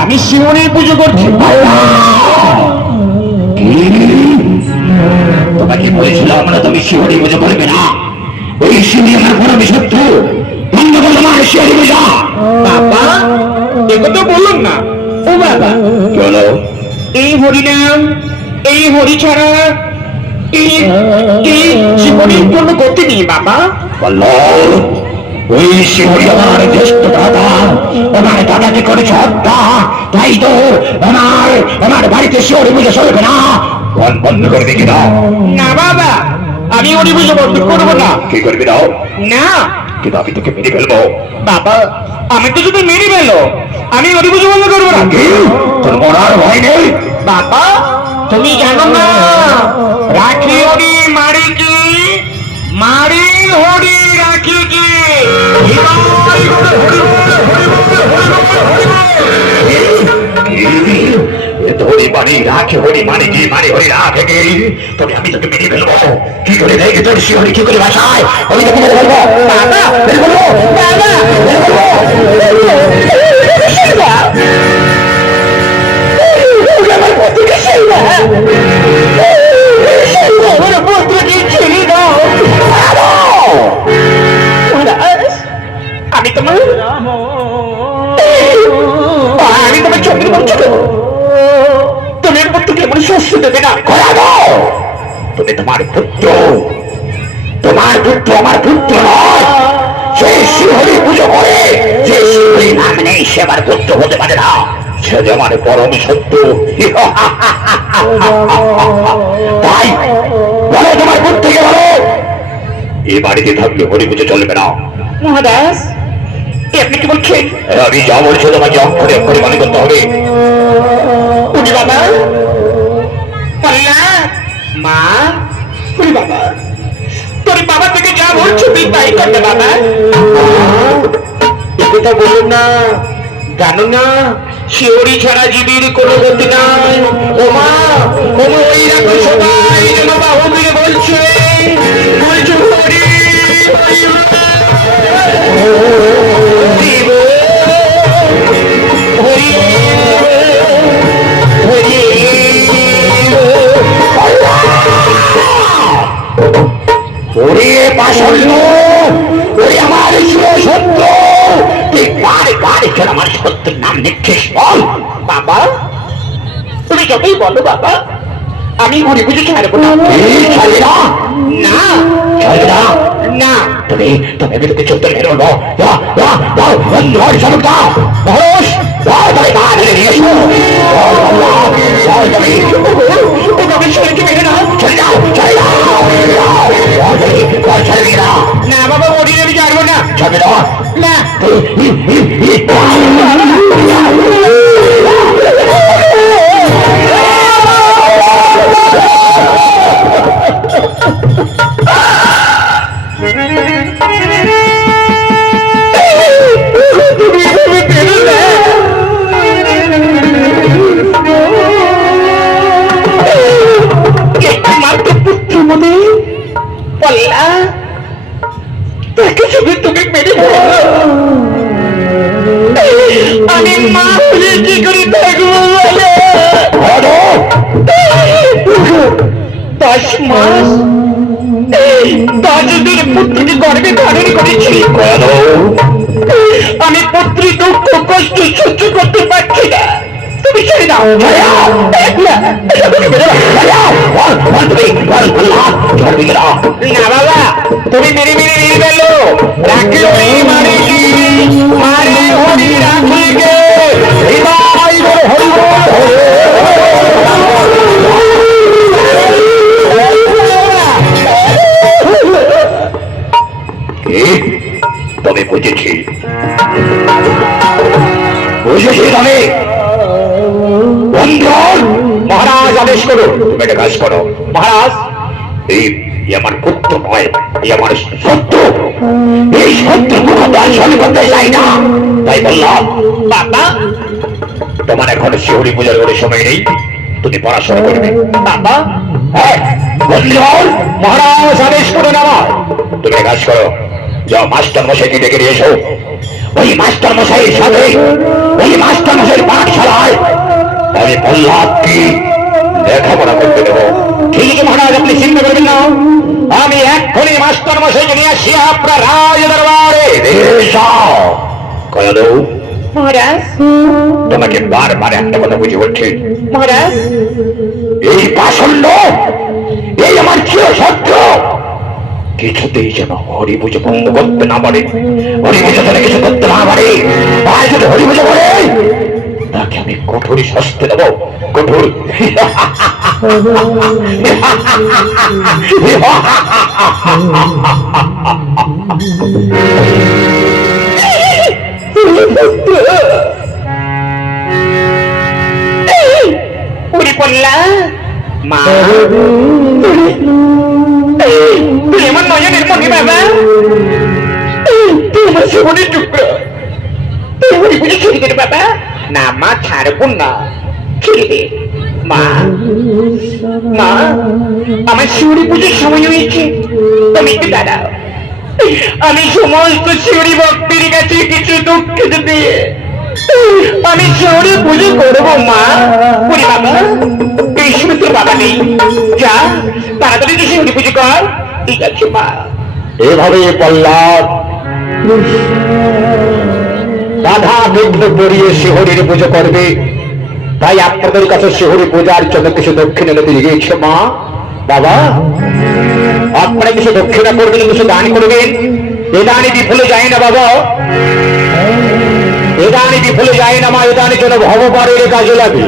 আমি শিবনের পুজো করছি। তোমাকে বলেছিলাম না তুমি শিবনী পুজো করবে না। ওই শিবনী আমার পরম শত্রু। বন্ধ করো তোমার শিবনী পূজা। বাবা একথা বলুন না। ও বাবা চলো। এই হরিনাম এই হরি ছাড়া এই এই জীবনের জন্য গতি নেই বাবা। বললো ওই শিবনী আমার জ্যেষ্ঠ দাদা, আমার দাদাকে করেছে হত্যা। তাই তো আমার আমার বাড়িতে শিবনী পুজো চলবে না। বন্ধ করে দেখি দাও। না বাবা আমি হরি পুজো বন্ধ করবো না। কি করবি দাও? না কিন্তু আমি তোকে মেরে ফেলবো। বাবা আমি তো শুধু মেরে ফেলো, আমি হরি পুজো বন্ধ করবো না। কি? তোর মরার ভয় নেই? বাবা তুমি জানো না রাখি হরি মারি কি, মারি হরি রাখি কি। হরি মানে রাখে, হরি মানে কি, মানে হরি রাখে কি? তবে আমি তোকে মেরে ফেলবো। কি করে দেখে তোর শিহরি কি করে বাসায় আমি তোকে মেরে ফেলবো। বাবা মেরে ফেলবো, বাবা মেরে ফেলবো। আমার পুত্রকে ছেড়ে দাও। আমার পুত্রকে ছেড়ে দাও। মহারাজ আমি তোমার চোখের বলছো তোমার পুত্রকে এমন শাস্তি দেবে না। তুমি তোমার পুত্র, তোমার পুত্র আমার পুত্র নয়। যে শিহরি পুজো করে, যে শিহরি নাম নেই, সে আমার পুত্র হতে পারে না। সে যে আমার পরম শত্রু। তাই বলো তোমার পুত্রকে বলো এই বাড়িতে থাকলে হরি পুজো চলবে না। মহারাজ আপনি কি বলছেন? আমি যা বলছি তোমাকে অক্ষরে অক্ষরে মনে করতে হবে। উনি বাবা পাল্লা মা, উনি বাবা তোর বাবা থেকে যা বলছো তুই তাই করবে বাবা। একথা বলুন না, জানো না শিওরি ছাড়া জীবীর কোনো গতি নাই। ওমা ওমা ওই রাখো সবাই যেন বাহু মিলে বলছে বলছো হরি ওরে পাশল্য, ওরে আমার সত্য, তুই কারে কারে কেন আমার সত্যের নাম নিচ্ছিস বল। বাবা তুমি যতই বলো বাবা আমি হরি পুজো ছাড়বো না। ছাড়বি না? না ছাড়বি না? না তবে তবে আমি তোকে চোদ্দ মেরো না। বন্ধ হয় সরকার বস তবে গা ধরে নিয়ে এসো। তবে শরীরকে মেরে না। ছেড়ে দাও, ছেড়ে দাও, ছেড়ে দাও। না বাবা হরি আমি ছাড়বো না। ছাড়বে না? না মাত্র পুত্র মনে পাল্লা তাকে শুধু তুমি মেরে ফেলো। আমি মা হয়ে কি করে থাকবো বলো? 10 মাস 10 দিন পুত্রকে গর্ভে ধারণ করেছি। আমি পুত্রী দুঃখ কষ্ট সহ্য করতে পারছি না। তুমি ছেড়ে দাও। না বাবা তুমি মেরে মেরে নিয়ে গেল রাখি হরি মারি কি, মারি হরি রাখি কে। তবে বুঝেছি, বুঝেছি তবে মহারাজ আদেশ করো। তুমি একটা কাজ করো। মহারাজ এই আমার পুত্র নয়, এই আমার শত্রু। এই শত্রু কোনো দর্শন করতে চাই না। তাই বললাম বাবা তোমার এখন শিহরি পূজার কোনো সময় নেই, তুমি পড়াশোনা করবে। বাবা হ্যাঁ বন্ধুগণ, মহারাজ আদেশ করুন আমার। তুমি এক কাজ করো, যাও মাস্টার মশাইকে ডেকে নিয়ে এসো। ওই মাস্টার মশাইয়ের সাথে ওই মাস্টার মশাইয়ের পাঠশালা আমি প্রহ্লাদকে লেখাপড়া করতে দেবো। ঠিক আছে মহারাজ, আপনি চিন্তা করবেন না, আমি এক্ষুনি মাস্টার মশাইকে নিয়ে আসি আপনার রাজ দরবারে। কয়ালো, মহারাজ, তোমাকে বারবার একটা কথা বুঝে বলছি, মহারাজ, এই পাষণ্ড, এই আমার চির শত্রু কিছুতেই যেন হরি পুজো বন্ধ করতে না পারে, হরি পুজো যেন কিছু করতে না পারে। আর যদি হরি পুজো করে তাকে আমি কঠোরই শাস্তি দেবো, কঠোর। উড়ি পড়লা মা, তুই আমার নয়নের মনে বাবা, তুই আমার জীবনের টুকরো, তুই হরি পুজো ছেড়ে দে বাবা। না মা, ছাড়বো না, ছেড়ে দে মা। মা, আমার শিউরি পুজোর সময় হয়েছে, তুমি একটু দাঁড়াও। আমি সমস্ত শিউরি ভক্তের কাছে কিছু দুঃখিত দিয়ে আমি শিউরি পুজো করবো মা। ওরে বাবা, এই সময় তোর বাবা নেই, যা তাড়াতাড়ি তুই শিউরি পুজো কর। ঠিক আছে মা। এভাবে প্রহ্লাদ বাধা বিঘ্ন পড়িয়ে শিহরির পুজো করবে। তাই আপনাদের কাছে শিহরি পূজার জন্য কিছু দক্ষিণা নিতে গিয়েছে মা। বাবা, আপনারা কিছু দক্ষিণা করবেন, কিছু দান করবেন। এ দানে বিফলে যায় না বাবা, এ দানে বিফলে যায় না মা, এ দানে যেন ভবপারের কাজে লাগে।